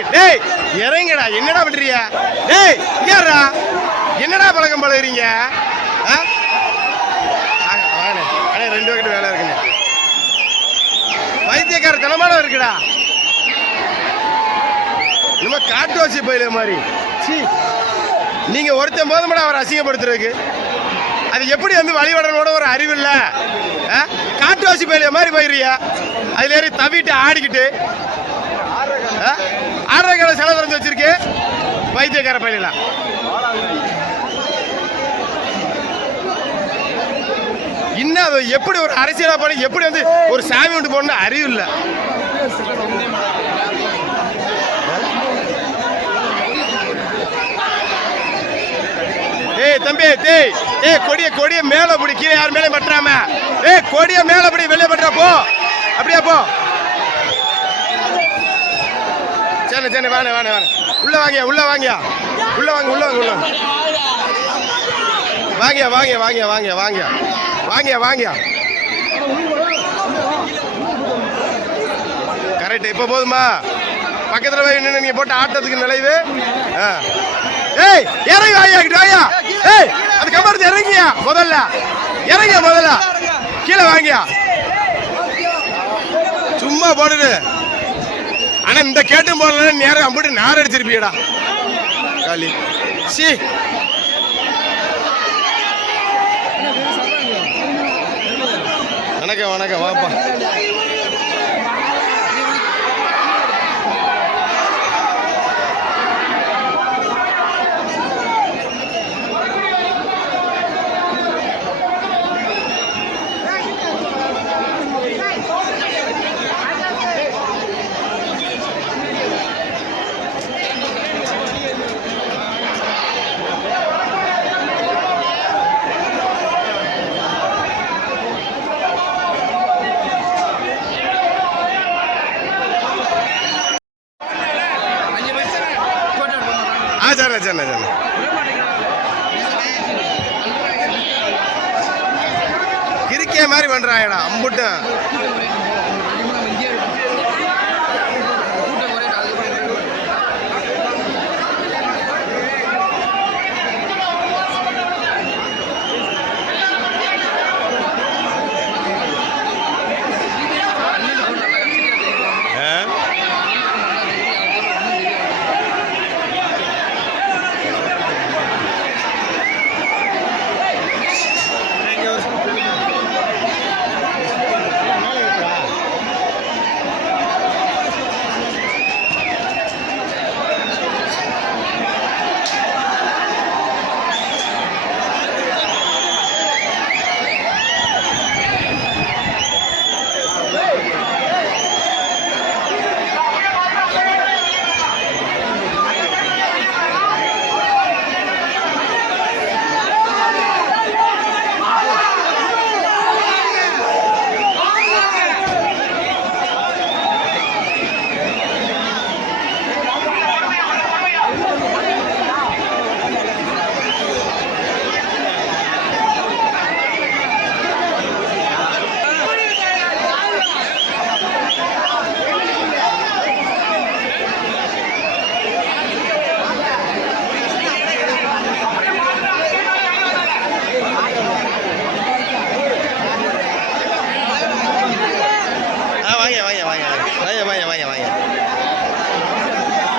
டேய் டேய் இறங்கடா. என்னடா பண்றீங்க? டேய் இங்கடா. என்னடா பழக்கம் பழகுறீங்க? அண்ணே 2 வகை வேலை இருக்குண்ணே. வைத்தியக்கார தனமான இருக்குடா. நம்ம காட்டு வச்சு போயில மாதிரி. நீங்க ஒருத்தன் போதுமாடா அவர் அசிங்கப்படுத்துறதுக்கு. அது எப்படி வந்து வழிபடனோட ஒரு அறிவு இல்ல. காட்டுவாசி பயில மாதிரி போயிடுறியா? அதுல ஏறி தவிட்டு ஆடிக்கிட்டு ஆடுற கால செலவு திறந்து வச்சிருக்கு வைத்தியக்கார பயிலாம். இன்னும் எப்படி ஒரு அரசியலா போன எப்படி வந்து ஒரு சாமி ஒன்று போன அறிவு இல்லை. ஏய் தம்பி டேய் ஏய் கொடிய மேல புடி. கீழே யார் மேலே பற்றாம. ஏய் கொடிய மேல புடி. வெளியே பற்றா போ. அப்படியே போ. சரி வாணே உள்ள வாங்க உள்ள வாங்க கரெக்ட். இப்ப போதுமா? பக்கத்துல போய் நின்று நீங்க போட்ட ஆட்டத்துக்கு நிலைவு. ஏய் இறங்கி வாயா. ஏய் அது கம்பரத்து இறங்கியா முதல்ல. கீழே வாங்கியா. சும்மா போடுது. ஆனா இந்த கேட்டும் போடல நேரம் அம்பிட்டு நார் அடிச்சிருப்பியடா காலி. சி வணக்கம் வாப்பா. சரி கிரிக்கே மாதிரி பண்றாங்கடா அம்புட்டு.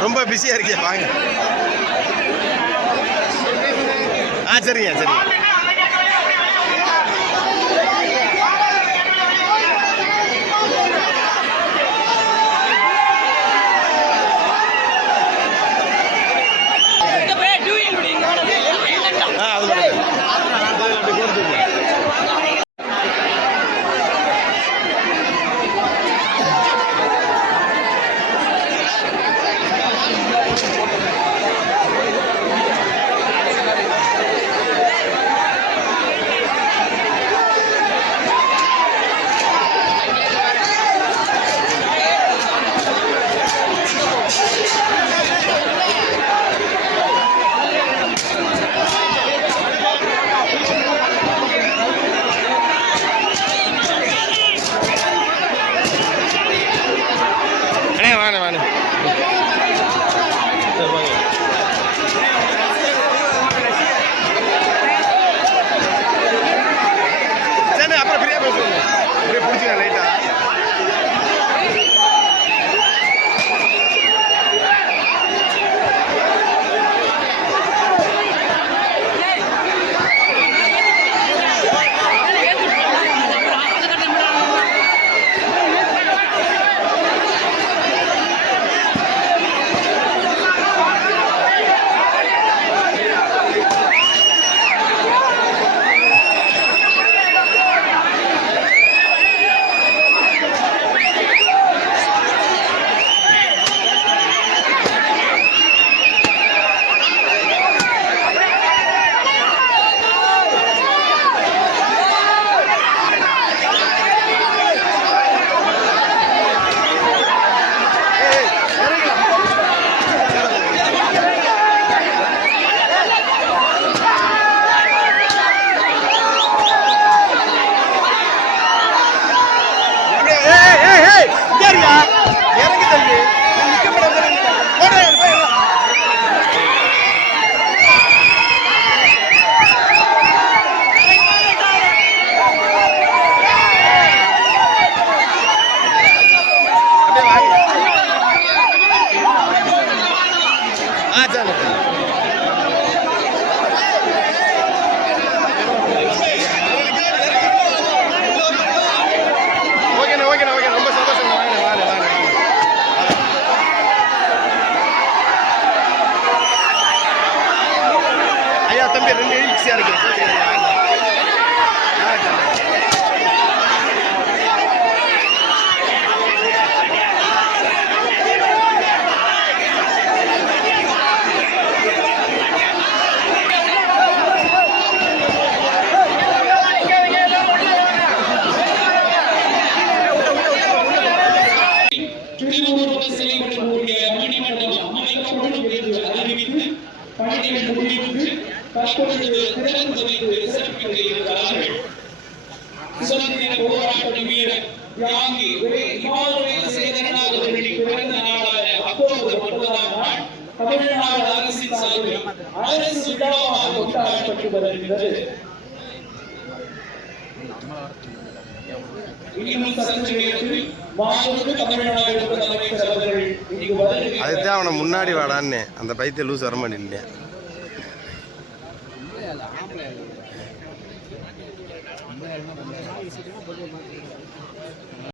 ரொம்ப பிஸியா இருக்கே வாங்க. சரிங்க. அதுதான் அவனை முன்னாடி வாடான்னு அந்த பைத்திய லூஸ் வர மாட்டேன்.